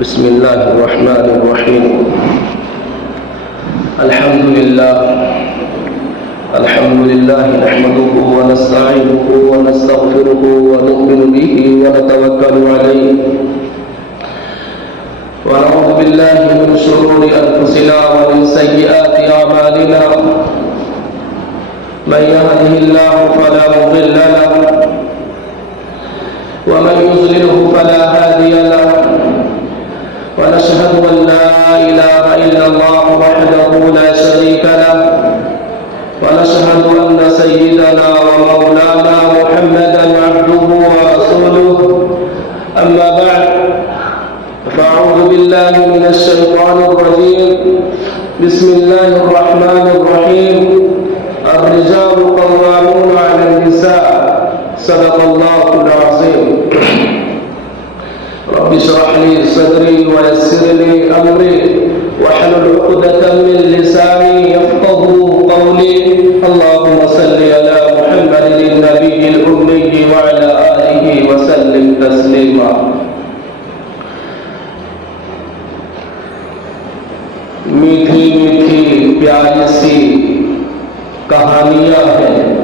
بسم الله الرحمن الرحيم. الحمد لله نحمده ونستعينه ونستغفره ونؤمن به ونتوكل عليه ونعوذ بالله من شرور أنفسنا ومن سيئات أعمالنا. من يهده الله فلا مضل له ومن يضلله فلا هادي له. ونشهد أن لا إله إلا الله وحده لا شريك له. ونشهد أن سيدنا ومولانا محمدا عبده ورسوله. أما بعد، فأعوذ بالله من الشيطان الرجيم. بسم الله الرحمن الرحيم. الرجال قوامون على النساء. صدق الله العظيم. رب اشرح لي صدري ويسر لي أمري واحلل عقدة من لساني يفقهوا قولي. اللهم صل على محمد النبي الأمي وعلى آله وسلم تسليما. میٹھی میٹھی پیاری سی کہانیاں ہیں،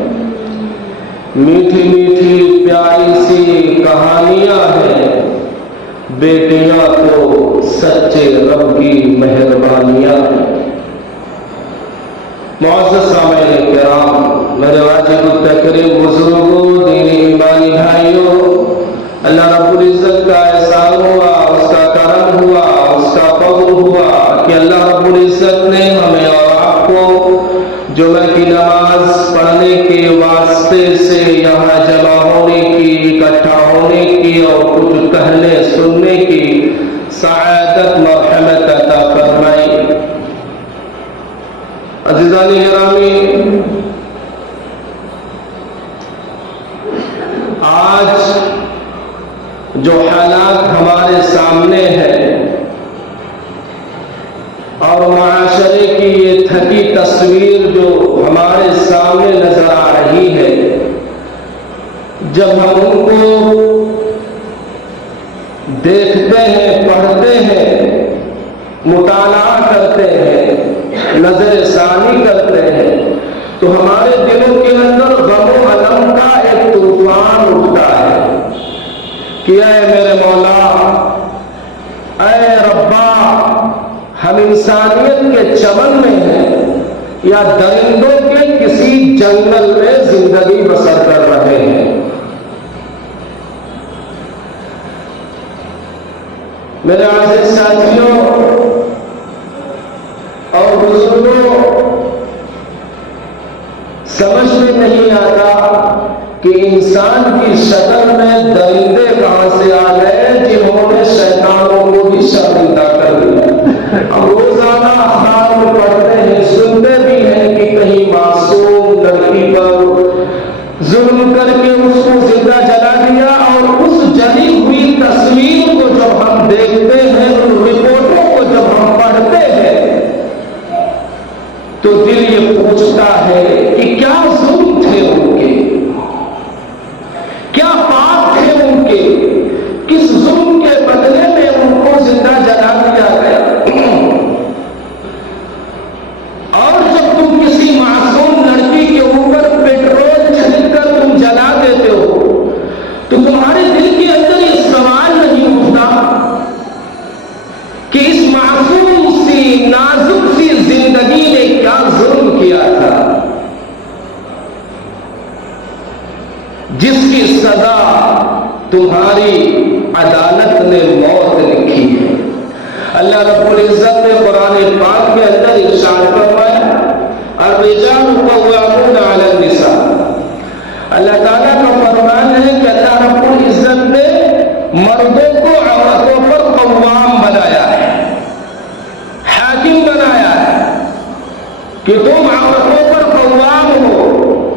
میٹھی میٹھی پیاری سی کہانیاں ہیں، بیٹیاں تو سچے رب کی مہربانیاں ہیں۔ معزز سامعین کرام، میرے واجب التکریم بزرگوں، دینی ایمانی بھائیوں، اللہ رب العزت کا احسان ہوا، اس کا کرم ہوا، اس کا فضل ہوا کہ اللہ رب العزت نے ہمیں اور آپ کو جمعہ کی نماز پڑھنے کے واسطے سے یہاں جمع ہونے کی، اکٹھا ہونے کی اور کچھ کہنے سننے کی سعادت مرحمت عطا فرمائی۔ عزیزان گرامی، آج جو حالات ہمارے سامنے ہیں اور معاشرے کی یہ تھکی تصویر جو ہمارے سامنے نظر آ رہی ہے، جب ہم ان کو دیکھتے ہیں، پڑھتے ہیں، مطالعہ کرتے ہیں، نظر ثانی کرتے ہیں، تو ہمارے دلوں کے اندر غم و الم کا ایک طوفان اٹھتا ہے کہ اے میرے مولا، اے ربا، ہم انسانیت کے چمن میں ہیں یا درندوں کے کسی جنگل میں زندگی بسر کر رہے ہیں؟ میرے عزیز ساتھیوں اور بزرگوں، سمجھ میں نہیں آتا کہ انسان کی شکل میں درندے کہاں سے آ گئے جنہوں نے شیطانوں کو بھی شرمندہ کر دیا۔ ہم روزانہ اخبار میں پڑھتے ہیں، سنتے بھی ہیں کہ کہیں معصوم لڑکی پر ظلم کر کے اس کو زندہ جلا دیا، اور اس جلی ہوئی تصویر کو جب ہم دیکھتے ہیں، ان رپورٹوں کو جب ہم پڑھتے ہیں، تو دل یہ پوچھتا ہے کہ کیا ظلم تھے ان کے، کیا پاپ تھے ان کے، کس ظلم کے بدلے میں ان کو زندہ جلا دیا گیا۔ اور جب تم کسی معصوم لڑکی کے اوپر پیٹرول چھڑک کر تم جلا دیتے ہو، تو تمہارے دل کے اندر یہ سوال نہیں اٹھتا کہ اس معصوم سی نازک سی زندگی نے کیا ظلم کیا تھا، جس کی سزا تمہاری عدالت نے موت لکھی ہے۔ اللہ رب العزت نے قرآن پاک کے اندر ارشاد فرمایا، الرجال قوامون علی النساء۔ اللہ تعالیٰ کا فرمان ہے کہ اللہ رب العزت نے مردوں کو عورتوں پر قوام بنایا ہے، حاکم بنایا ہے کہ تم عورتوں پر قوام ہو۔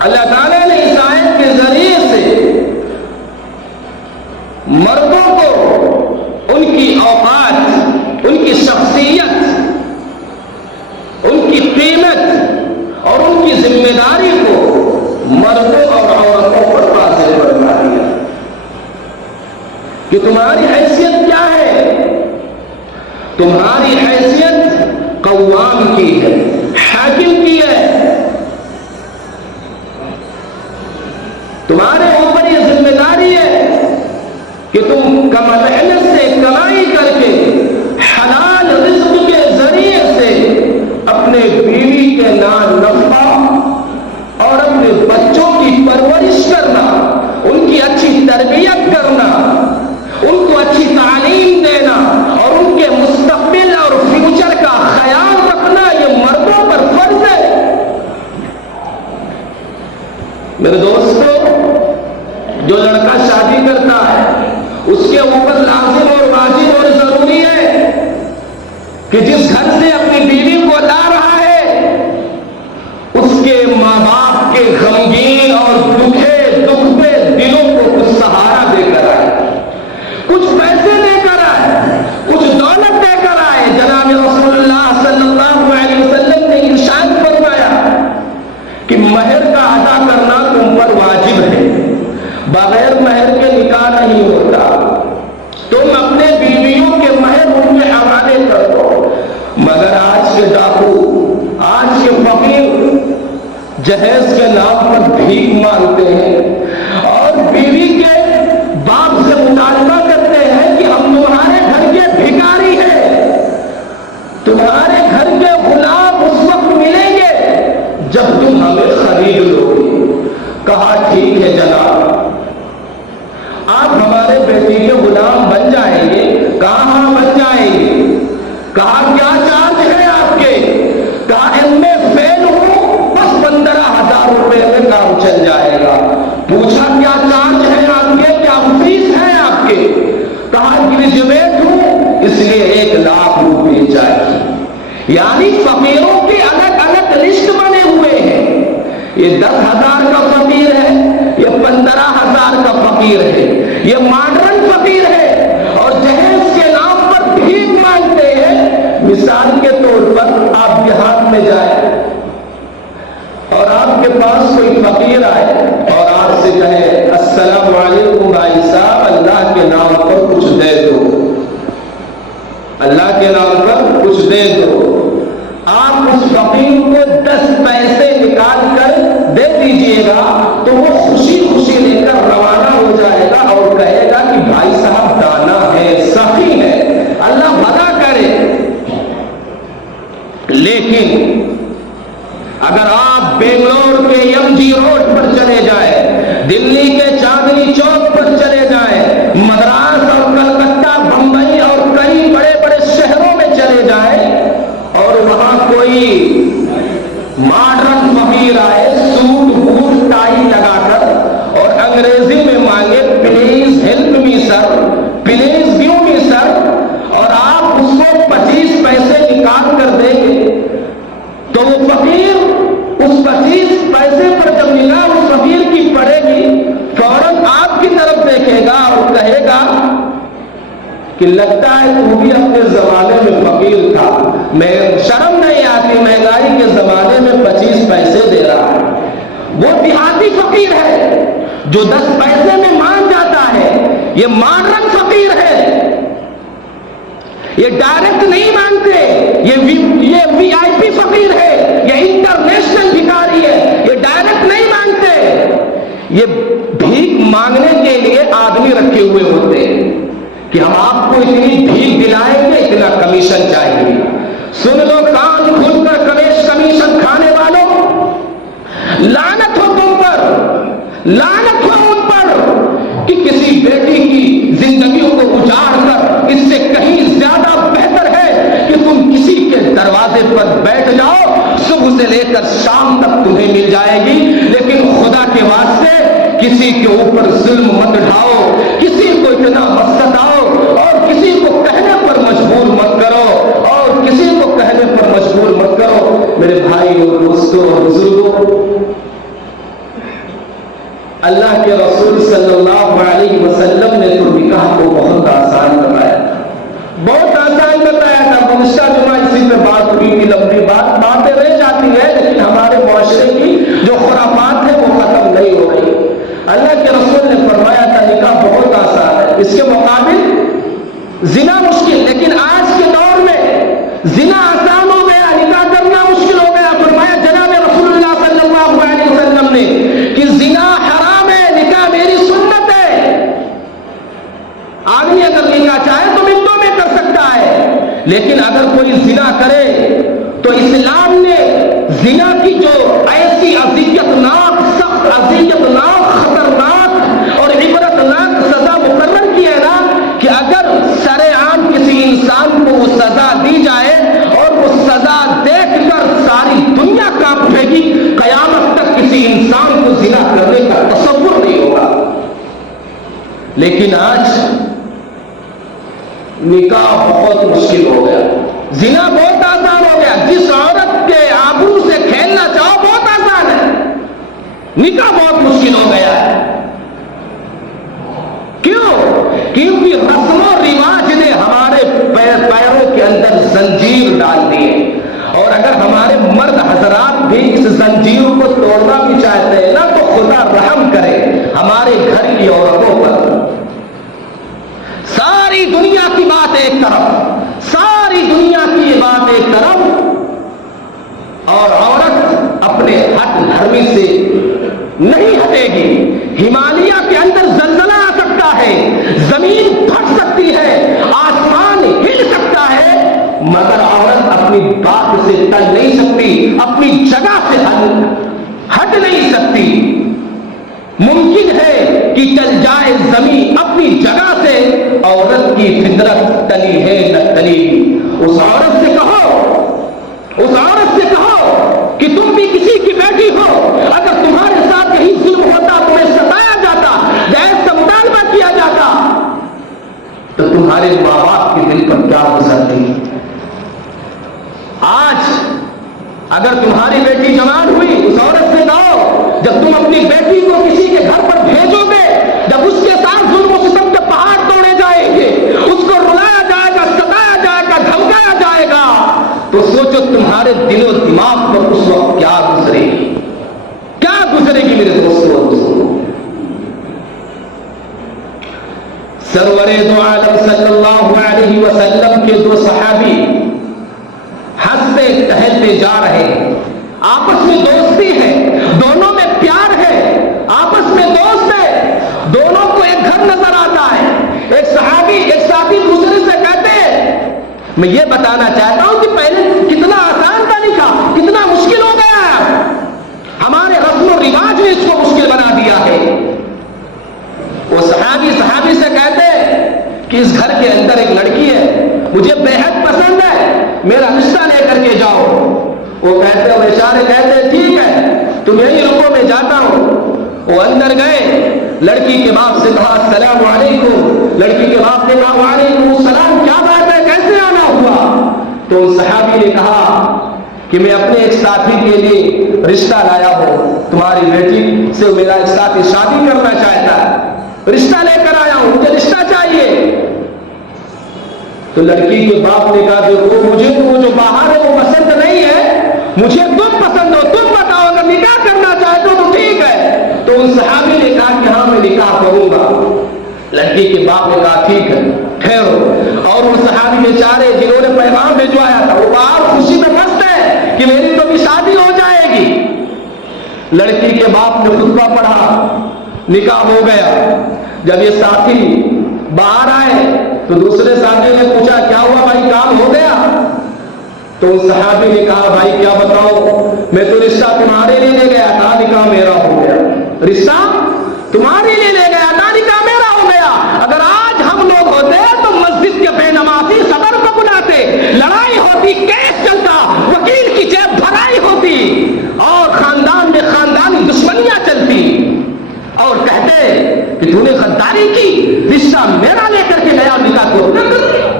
اللہ تعالیٰ نے اس آیت کے ذریعے سے مردوں کو ان کی اوقات، ان کی شخصیت، ان کی قیمت اور ان کی ذمہ داری کو مردوں اور عورتوں پر واضح فرما دیا کہ تمہاری حیثیت کیا ہے، تمہاری حیثیت قوام کی ہے، حاکم کی ہے. تمہارے اوپر یہ ذمہ داری ہے کہ تم محنت سے کمائی کر کے حلال رزق کے ذریعے سے اپنے بیوی کے نام نفع اور اپنے بچوں کی پرورش کرنا، ان کی اچھی تربیت کرنا، ان کو اچھی تعلیم دینا اور ان کے مستقبل اور فیوچر کا خیال رکھنا، یہ مردوں پر فرض ہے. میرے دوستو، جو لڑکا شادی کرتا ہے اس کے اوپر لازم اور واجب اور ضروری ہے کہ جس گھر سے اپنی بیوی کو لا رہا ہے اس کے ماں باپ کے غمگین اور دکھ پہ دلوں کو کچھ سہارا دے کر آئے، کچھ پیسے دے کر آئے، کچھ دولت دے کر آئے. جناب رسول اللہ صلی اللہ علیہ وسلم نے ارشاد فرمایا کہ مہر کا ادا کرنا تم پر واجب ہے، بغیر مہر کے نکاح نہیں ہوتا. تم اپنے بیویوں کے مہر ان کے حوالے کر دو. مگر آج کے ڈاکو، آج کے فقیر جہیز کے نام پر بھیک مانگتے ہیں اور بیوی کے باپ سے مطالبہ کرتے ہیں کہ ہم تمہارے گھر کے بھکاری ہیں، تمہارے گھر کے غلام اس وقت ملیں گے جب تم ہمیں خرید لو گے. کہا ٹھیک ہے جناب، آپ ہمارے بیٹی کے غلام بن جائیں گے. کہا ہاں بن جائیں گے. کہا کیا چارج ہے آپ کے؟ کہا ان میں فیل ہوں بس 15,000 روپے میں کام چل جائے گا. پوچھا کیا چارج ہے آپ کے، کیا فیس ہے آپ کے؟ کہا گریجویٹ ہوں اس لیے 1,00,000 روپے چاہیے. یعنی فقیروں کی الگ الگ لسٹ بنے ہوئے ہیں. یہ 10,000 کا فقیر ہے، یہ 15,000 کا فقیر ہے، یہ ماڈرن فقیر ہے اور جہیز کے نام پر بھیک مانگتے ہیں. مثال کے طور پر آپ دیہات میں جائیں اور آپ کے پاس کوئی فقیر آئے اور آپ سے کہے السلام علیکم بھائی صاحب، اللہ کے نام پر کچھ دے دو، اللہ کے نام پر کچھ دے دو. آپ اس فقیر کو 10 پیسے نکال کر دے دیجئے گا تو وہ خوشی خوشی لے کر روانہ ہو جائے گا اور کہے گا کہ بھائی صاحب دانا ہے، سخی ہے، اللہ بھلا کرے. لیکن اگر آپ بنگلور کے ایم جی روڈ پر چلے جائیں، دلی کے چاندنی چوک پر چلے جائیں، مدراس اور کلکتہ، بمبئی اور کئی بڑے بڑے شہروں میں چلے جائیں اور وہاں کوئی ماڈرن فقیر آئے سوٹ بوٹ ٹائی لگا کر اور انگریزی میں مانگے please help me sir, please give me sir, اور آپ اس کو 25 پیسے نکال کر دیں گے تو وہ فقیر اس 25 پیسے پر جب نگاہ اس فقیر کی پڑے گی فوراً آپ کی طرف دیکھے گا اور کہے گا کہ لگتا ہے تو بھی اپنے زمانے میں فقیر تھا، میں شرم نہیں آتی مہنگائی کے زمانے میں 25 پیسے دے رہا ہے. وہ دیہاتی فقیر ہے جو 10 پیسے میں مان جاتا ہے. یہ ماڈرن فقیر ہے، یہ ڈائریکٹ نہیں مانتے، یہ وی آئی پی فقیر ہے، یہ انٹرنیشنل بھکاری ہے، یہ ڈائریکٹ نہیں مانتے. یہ بھیک مانگنے کے لیے آدمی رکھے ہوئے ہوتے ہیں کہ ہم آپ کو اتنی بھیک دلائیں گے، اتنا کمیشن چاہیے. سن لو کان کھل کر کمیشن کھانے والوں، لعنت ہو تم پر، لعنت ہو ان پر کہ کسی بیٹی کی زندگیوں کو اجاڑ کر اس سے کہیں زیادہ بہتر ہے کہ تم کسی کے دروازے پر بیٹھ جاؤ، صبح سے لے کر شام تک تمہیں مل جائے گی. لیکن خدا کے واسطے کسی کے اوپر ظلم مت ڈھاؤ، کسی کو اتنا مت ستاؤ اور کسی کو کہنے پر مجبور مت کرو اور کسی کو کہنے پر مجبور مت کرو. میرے بھائی اور دوستوں اور بزرگوں، اللہ کے رسول صلی اللہ علیہ وسلم نے تو نکاح کو بہت آسان بتایا تھا، بہت آسان بتایا تھا. گزشتہ جمعہ اسی پہ بات ہوئی تھی، لمبی باتیں رہ جاتی ہے لیکن ہمارے معاشرے کی جو خرافات ہے وہ ختم نہیں ہو رہی. اللہ کے رسول نے فرمایا تھا نکاح بہت آسان ہے، اس کے مقابل زنا مشکل. لیکن آج کے دور میں زنا آسان ہو گیا، نکاح کرنا مشکل ہو گیا. فرمایا جناب رسول اللہ صلی اللہ علیہ وسلم نے کہ زنا حرام ہے، نکاح میری سنت ہے. آدمی اگر نکاح چاہے تو منٹوں میں کر سکتا ہے، لیکن اگر کوئی زنا کرے تو اسلام نے زنا کی جو ایسی اذیتناک، سخت اذیتناک، خطرناک اور عبرتناک سزا مقرر کی ہے نا، کہ اگر سر عام کسی انسان کو وہ سزا دی جائے اور وہ سزا دیکھ کر ساری دنیا کانپ اٹھے گی، قیامت تک کسی انسان کو زنا کرنے کا تصور نہیں ہوگا. لیکن آج نکاح بہت مشکل ہو گیا، زنا بہت آسان ہو گیا. جس عورت کے آبرو سے کھیلنا چاہو بہت آسان ہے، نکاح بہت مشکل ہو گیا ہے. کیوں؟ کیونکہ رسم و رواج نے ہمارے پیروں کے اندر زنجیر ڈال دی ہے. اور اگر ہمارے مرد حضرات بھی اس زنجیر کو توڑنا بھی چاہتے ہیں نا، تو خدا رحم کرے ہمارے گھر کی عورتوں پر. ساری دنیا کی بات ایک طرف، ساری دنیا کی یہ بات ایک طرف، اور عورت اپنے ہٹ دھرمی سے نہیں ہٹے گی. ہمالیہ کے اندر زلزلہ آ سکتا ہے، زمین پھٹ سکتی ہے، آسمان ہل سکتا ہے، مگر عورت اپنی بات سے ٹل نہیں سکتی، اپنی جگہ سے ہٹ نہیں سکتی. ممکن ہے کہ ٹل جائے زمین اپنی جگہ سے، عورت کی فطرت ٹلی ہے نہ ٹلی. اس عورت سے کہو، اس عورت سے کہو کہ تم بھی کسی کی بیٹی ہو، اگر تمہارے ساتھ یہی ظلم ہوتا، تمہیں ستایا جاتا، دہیج کا مطالبہ کیا جاتا، تو تمہارے ماں باپ کے دل پر کیا گزرتی. آج اگر تمہاری بیٹی جوان ہوئی، اس عورت سے کہو جب تم اپنی بیٹی کو کسی کے گھر پر بھیجو گے، جب اس کے ساتھ ظلم و ستم کے پہاڑ توڑے جائیں گے، اس کو رلایا جائے گا، ستایا جائے گا، دھمکایا جائے گا، تو سوچو تمہارے دل و دماغ پر اس وقت کیا گزرے گی، کیا گزرے گی میرے دوستوں اور دوستوں. سرور دو عالم صلی اللہ علیہ وسلم کے دو صحابی ہنستے ٹہلتے جا رہے ہیں، آپس میں دوستی ہے، دونوں میں پیار ہے، آپس میں دوست ہے، دونوں کو ایک گھر نظر آتا ہے. ایک صحابی ایک ساتھی دوسرے سے کہتے ہیں، میں یہ بتانا چاہتا ہوں کہ پہلے کتنا آسان تھا نکاح، کتنا مشکل ہو گیا ہے، ہمارے رسم و رواج نے اس کو مشکل بنا دیا ہے. وہ صحابی سے کہتے کہ اس گھر کے اندر ایک لڑکی ہے، مجھے بےحد پسند ہے، میرا رشتہ لے کر کے جاؤ. وہ کہتے بیچارے کہتے ٹھیک ہے تم یہی رکو میں جاتا ہوں. وہ اندر گئے، لڑکی کے باپ سے کہا السلام علیکم، لڑکی کے باپ نے کہا وعلیکم السلام، کیا بات ہے، کیسے آنا ہوا؟ تو ان صحابی نے کہا کہ میں اپنے ایک ساتھی کے لیے رشتہ لایا ہوں، تمہاری بیٹی سے میرا ایک ساتھی شادی کرنا چاہتا ہے، رشتہ لے کر آیا ہوں، مجھے رشتہ چاہیے. تو لڑکی کے باپ نے کہا دیکھو مجھے تو وہ جو باہر ہے وہ پسند نہیں ہے، مجھے تم پسند ہو، تم بتاؤ، اگر نکاح کرنا چاہتے ہو تو ٹھیک ہے. تو ان صحابی نے کہا کہ ہاں میں نکاح کروں گا. لڑکی کے باپ نے کہا ٹھیک ہے ٹھہرو. اور وہ صحابی بیچارے جنہوں نے پیغام بھجوایا تھا وہ باہر خوشی میں مست ہے کہ میری تو بھی شادی ہو جائے گی. لڑکی کے باپ نے خطبہ پڑھا، نکاح ہو گیا. جب یہ ساتھی باہر آئے تو دوسرے ساتھی نے پوچھا کیا ہوا بھائی، کام ہو گیا؟ تو اس صحابی نے کہا بھائی کیا بتاؤ، میں تو رشتہ تمہارے لیے لے گیا تھا، نکاح میرا ہو گیا. رشتہ تمہارے لیے لے گیا تھا، نکاح میرا ہو گیا. اگر آج ہم لوگ ہوتے تو مسجد کے بے نمازی صدر کو بلاتے، لڑائی ہوتی، کیس چلتا، وکیل کی جیب بھرائی ہوتی، اور خاندان میں خاندانی دشمنیاں چلتی، اور کہتے کہ تو نے غداری کی، رشتہ میرا لے کر کے گیا، نکاح کو نہ کر دیا.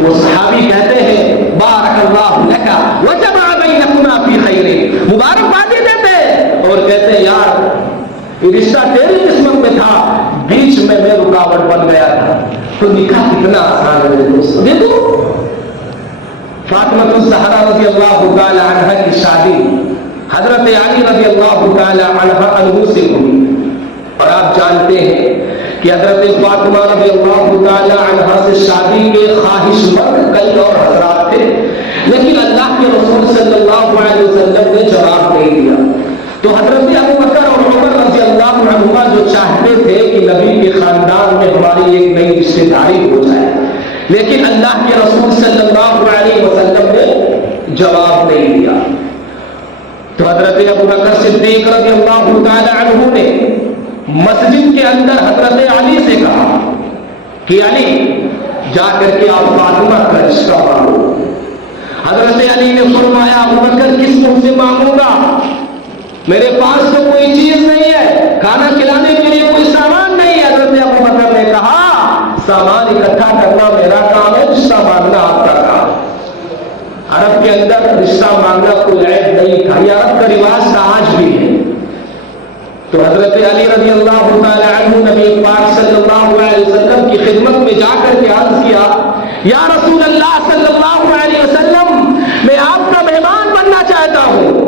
وہ صحابی کہتے ہیں بارک اللہ لک وجمع بینکما فی خیر، مبارکبادی دیتے اور کہتے یار یہ رشتہ تیری قسمت میں تھا، بیچ میں رکاوٹ بن گیا تھا. تو نکاح کتنا آسان ہے میرے دوستو. دیکھو فاطمہ الزہرا رضی اللہ تعالی عنہا کی شادی حضرت علی رضی اللہ تعالی عنہ سے ہوئی، اور آپ جانتے ہیں کہ حضرت فاطمہ رضی اللہ تعالی عنہا سے شادی کے خواہش مند کئی اور حضرات تھے، لیکن تو حضرت ابو بکر اور عمر رضی اللہ عنہما جو چاہتے تھے کہ نبی کے خاندان میں ہماری ایک نئی رشتے داری ہو جائے، لیکن اللہ کے رسول صلی اللہ علیہ وسلم نے جواب نہیں دیا. تو حضرت ابو بکر صدیق رضی اللہ تعالی عنہ نے مسجد کے اندر حضرت علی سے کہا کہ علی جا کر کے آپ فاطمہ کا رشتہ مانگو. حضرت علی نے فرمایا ابو بکر کس منہ سے مانگوں گا، میرے پاس تو کوئی چیز نہیں ہے، کھانا کھلانے کے لیے کوئی سامان نہیں ہے. حضرت ابو بکر نے کہا سامان اکٹھا کرنا میرا کام ہے، رشتہ مانگنا آپ کا کام. عرب کے اندر رشتہ مانگنا کوئی عیب نہیں تھا، یہ عرب کا رواج تھا، آج بھی ہے. تو حضرت علی رضی اللہ تعالی عنہ نبی پاک صلی اللہ علیہ وسلم کی خدمت میں جا کر کے عرض کیا یا رسول اللہ صلی اللہ علیہ وسلم میں آپ کا مہمان بننا چاہتا ہوں.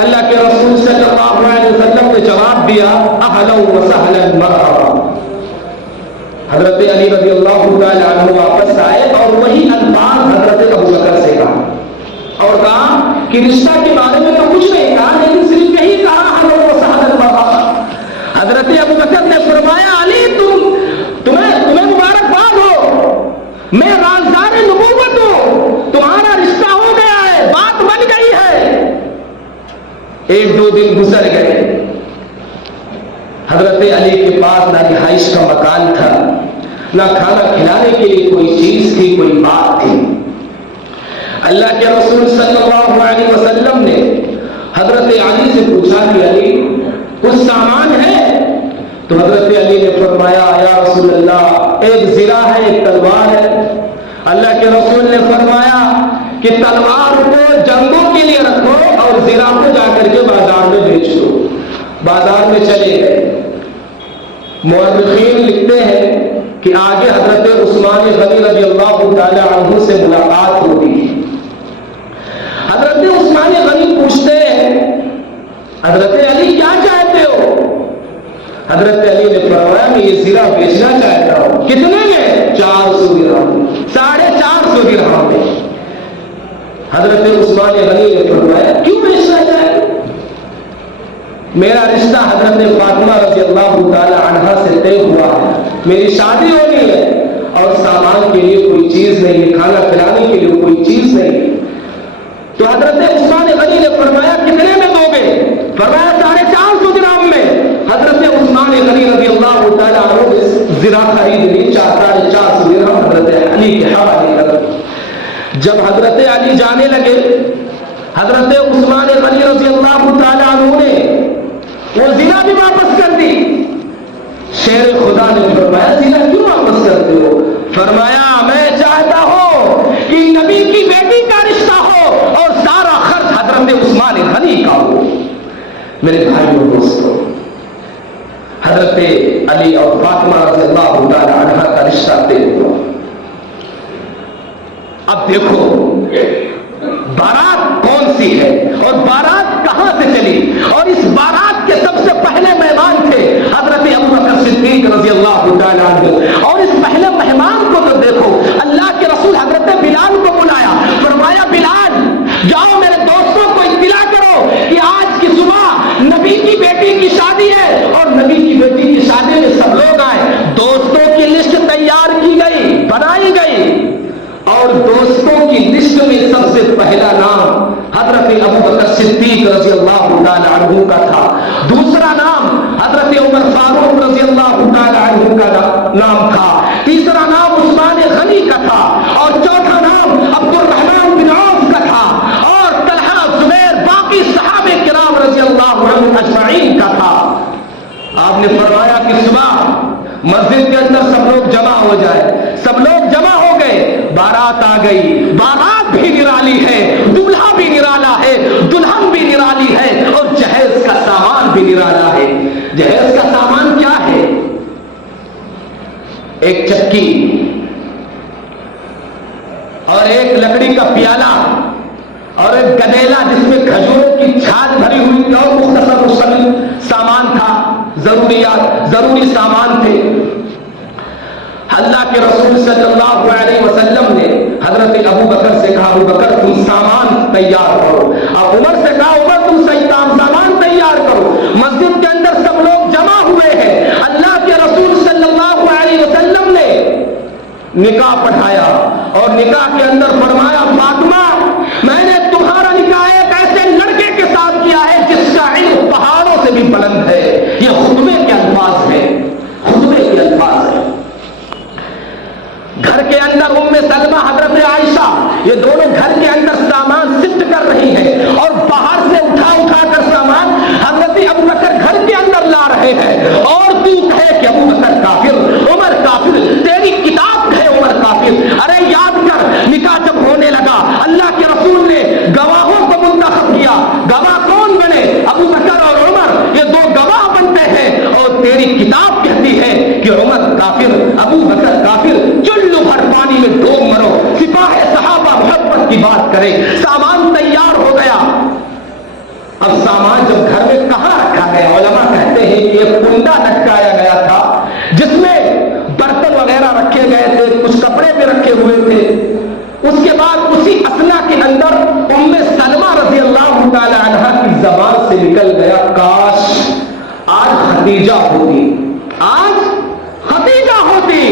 اللہ کے رسول صلی اللہ علیہ وسلم نے جواب دیا اہلا وسہلا مرحبا. حضرت علی رضی اللہ تعالی عنہ واپس آئے اور وہی الفاظ حضرت ابو بکر سے کہا اور کہا کہ رشتہ کے بارے میں تو کچھ نہیں کہا لیکن صرف یہی کہا اہلا وسہلا مرحبا. حضرت ابو بکر نے فرمایا علی تمہیں مبارکباد ہو، میں رازدار نبوت ہوں، تمہارا رشتہ ہو گیا ہے، بات بن گئی ہے. ایک دو دن گزر گئے، حضرت علی کے پاس نہ رہائش کا مکان تھا، نہ کھانا کھلانے کے لیے کوئی چیز تھی، کوئی بات تھی. اللہ کے رسول صلی اللہ علیہ وسلم نے حضرت علی سے پوچھا کہ علی کچھ سامان ہے؟ تو حضرت علی نے فرمایا یا رسول اللہ ایک زرہ ہے، ایک تلوار ہے. اللہ کے رسول نے فرمایا کہ تلوار کو جنگوں کے لیے رکھو اور زرہ کو جا کر کے بازار میں بیچ دو. بازار میں چلے گئے. مورخین لکھتے ہیں کہ آگے حضرت عثمان غنی رضی اللہ تعالی عنہ سے ملاقات ہوگی. حضرت عثمان غنی پوچھتے ہیں حضرت علی کیا چاہتے ہو؟ حضرت علی نے فرمایا میں یہ زرہ بیچنا چاہتا ہوں. کتنے میں؟ 400 درہم، 450 درہم میں. حضرت عثمان غنی نے فرمایا کیوں بیچنا چاہتے ہو؟ میرا رشتہ حضرت فاطمہ رضی اللہ تعالی عنہا سے طے ہوا ہے، میری شادی ہونی ہے اور سامان کے لیے کوئی چیز نہیں، کھانا کھلانے کے لیے کوئی چیز نہیں. تو حضرت عثمان غنی نے فرمایا کتنے میں دو گے؟ فرمایا 450 درہم میں. حضرت عثمان غنی رضی اللہ تعالی عنہ نے زرہ خرید لی، 450 درہم حضرت علی کے حوالے کر. جب حضرت علی جانے لگے حضرت عثمان غنی رضی اللہ تعالی عنہ نے وہ زرہ بھی واپس کر دی. شیر خدا نے فرمایا زرہ کیوں واپس کرتے ہو؟ فرمایا میں چاہتا ہوں کہ نبی کی بیٹی کا رشتہ ہو اور سارا خرچ حضرت عثمان غنی کا ہو. میرے بھائیوں اور دوستوں، حضرت علی اور فاطمہ رضی اللہ تعالی عنہا کا رشتہ طے ہوا. اب دیکھو بارات کون سی ہے اور بارات کہاں سے چلی، اور اس بارات کے سب سے پہلے مہمان تھے حضرت ابو بکر صدیق رضی اللہ تعالی عنہ. اور اس پہلے مہمان کو تو دیکھو، اللہ کے رسول حضرت بلال کو بلایا، فرمایا بلال جاؤ میرے دوستوں کو اطلاع کرو کہ آج کی صبح نبی کی بیٹی کی شادی ہے اور نبی کی بیٹی کی شادی میں سب لوگ آئے. دوستوں کی لسٹ تیار کی گئی، بنائی گئی، اور دوستوں کی لسٹ میں سب سے پہلا نام حضرت ابو بکر صدیق رضی اللہ تعالی عنہ کا تھا. دوسرا نام حضرت عمر فاروق رضی اللہ تعالی عنہ کا نام تھا. تیسرا نام عثمان غنی کا تھا اور چوتھا نام عبد الرحمن بن عوف کا تھا اور طلحہ زبیر باقی صحابہ کرام رضی اللہ عنہم اجمعین کا تھا. آپ نے فرمایا کہ صبح مسجد کے اندر سب لوگ جمع ہو جائے. سب لوگ جمع ہو گئے، بارات آ گئی. بارات بھی نرالی ہے، دولہا بھی نرالا ہے، دلہن بھی نرالی ہے اور جہیز کا سامان بھی نرالا ہے. جہیز کا سامان کیا ہے؟ ایک چکی اور ایک لکڑی کا پیالہ اور ایک گدیلا جس میں کھجوروں کی چھال بھری ہوئی تھی اور مختصر سامان تھا. ضروری سامان تھے. اللہ کے رسول صلی اللہ علیہ وسلم نے حضرت ابو بکر سے کہا ابو بکر تم سامان تیار کرو. اور عمر سے کہا عمر تم سامان تیار نکاح پڑھایا اور نکاح کے اندر فرمایا فاطمہ میں نے تمہارا نکاح ایک ایسے لڑکے کے ساتھ کیا ہے جس کا علم پہاڑوں سے بھی بلند ہے. یہ خطبے کے الفاظ ہیں، خطبے کے الفاظ ہیں. گھر کے اندر ام سلمہ حضرت عائشہ یہ دونوں گھر کے اندر سامان شفٹ کر رہی ہیں اور باہر سے اٹھا کر سامان حضرت ابو بکر گھر کے اندر لا رہے ہیں. اور تو کہے کہ ابو بکر کافر، عمر کافر، تیری کتاب کہے عمر کافر. ارے یاد کر نکاح جب ہونے لگا اللہ کے رسول نے گواہوں کو منتخب کیا. گواہ کون بنے؟ ابو بکر اور عمر، یہ دو گواہ بنتے ہیں. اور تیری کتاب کہتی ہے کہ عمر کافر، ابو بکر کافر. چلو بھر پانی میں ڈوب مرو. سپاہ صحابہ محبت کی بات کرے. سامان تیار ہو گیا. اب سامان جب گھر میں کہاں رکھا گیا؟ علماء کہتے ہیں کہ ایک کنڈا لٹکایا گیا تھا جس میں برتن وغیرہ رکھے گئے تھے، کچھ کپڑے بھی رکھے ہوئے تھے. اس کے بعد اسی اثنا کے اندر ام سلمہ رضی اللہ تعالی عنہا کی زبان سے نکل گیا کاش آج خدیجہ ہوتی، آج خدیجہ ہوتی.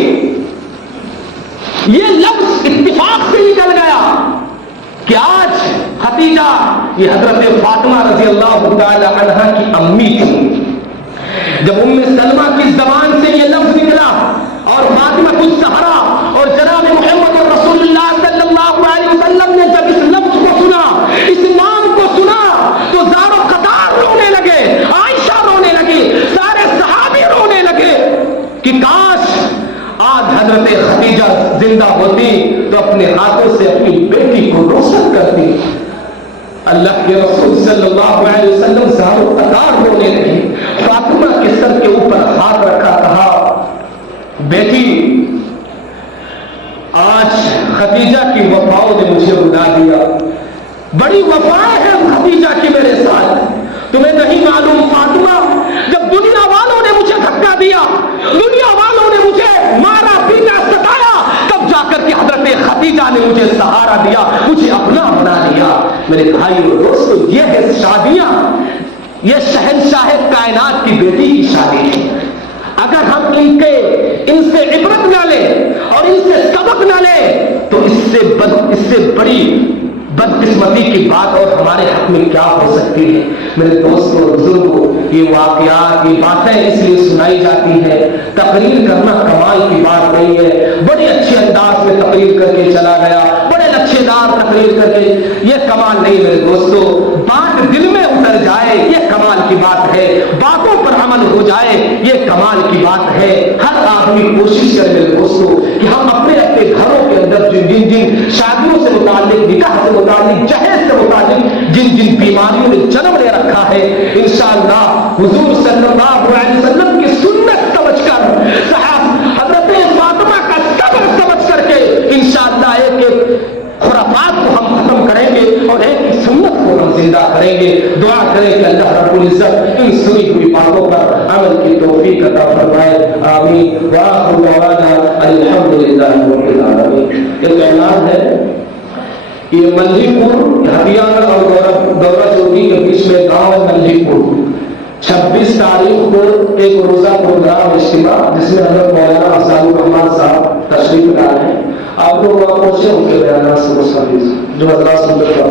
یہ لفظ اتفاق سے نکل گیا کہ آج خدیجہ، یہ حضرت فاطمہ رضی اللہ تعالی عنہا کی امی تھی. جب ام سلمہ کی زبان سے یہ لفظ نکلا اور فاطمہ کچھ سہرا اور جناب محمد رسول اللہ صلی اللہ علیہ وسلم نے جب اس لفظ کو سنا، اس نام کو سنا، تو زار و قطار رونے لگے. عائشہ رونے لگی، سارے صحابی رونے لگے کہ کاش آج حضرت خدیجہ زندہ ہوتی تو اپنے ہاتھوں سے اپنی بیٹی کو روشن کرتی. اللہ کے رسول صلی اللہ علیہ وسلم زار و قطار رونے لگے. فاطمہ کے سر کے اوپر ہاتھ رکھا، کہا بیٹی آج خدیجہ کی وفاؤں نے مجھے بلا دیا. بڑی وفائیں ہیں خدیجہ کی میرے ساتھ. تمہیں نہیں معلوم فاطمہ، جب دنیا والوں نے مجھے دھکا دیا، دنیا والوں نے مجھے مارا پیٹا ستایا، تب جا کر کے حضرت خدیجہ نے مجھے سہارا دیا، مجھے اپنا بنا لیا. میرے بھائی اور دوستو، یہ ہے شادیاں، یہ شہنشاہ کائنات کی بیٹی کی شادی ہے. اگر ہم ان سے عبرت نہ لیں اور ان سے سبق نہ لیں تو اس سے بڑی بدقسمتی کی بات اور ہمارے حق میں کیا ہو سکتی ہے. میرے دوستوں اور بزرگوں، یہ واقعات، یہ باتیں اس لیے سنائی جاتی ہے. تقریر کرنا کمال کی بات نہیں ہے. بڑے اچھے انداز میں تقریر کر کے چلا گیا، بڑے لچھے دار تقریر کر کے، یہ کمال نہیں میرے دوستوں. بات دل میں اتر جائے یہ کمال کی بات ہے. باتوں پر عمل ہو جائے یہ کمال کی بات ہے. ہر آدمی کوشش کرے میرے دوستوں کہ ہم اپنے گھروں کے اندر جن شادیوں سے متعلق، نکاح سے متعلق، جہیز سے متعلق جن بیماریوں نے جنم لے رکھا ہے، انشاءاللہ حضور صلی اللہ علیہ وسلم کی سنت سمجھ کر، حضرت فاطمہ کا صبر سمجھ کر کے انشاءاللہ ایک خرافات کو ہم ختم کریں گے اور ایک سنت کو ہم زندہ کریں گے. دعا کریں کہ اللہ رب العزت ان سنی ہوئی باتوں پر عمل کی توفیق عطا فرمائے. آمین. وآخر دعوانا الحمدللہ رب العالمین. یہ اعلان ہے کہ ملہی پور ہریانہ اور گورا چوکی کے بیچ میں گاؤں ہے ملہی پور. 26 تاریخ کو ایک روزہ پروگرام اجتماع جس میں حضرت مولانا افضال الرحمان صاحب تشریف لائے ہیں. آپ لوگ وہاں پہنچے ان کے بیانات سے جو حضرات سن کر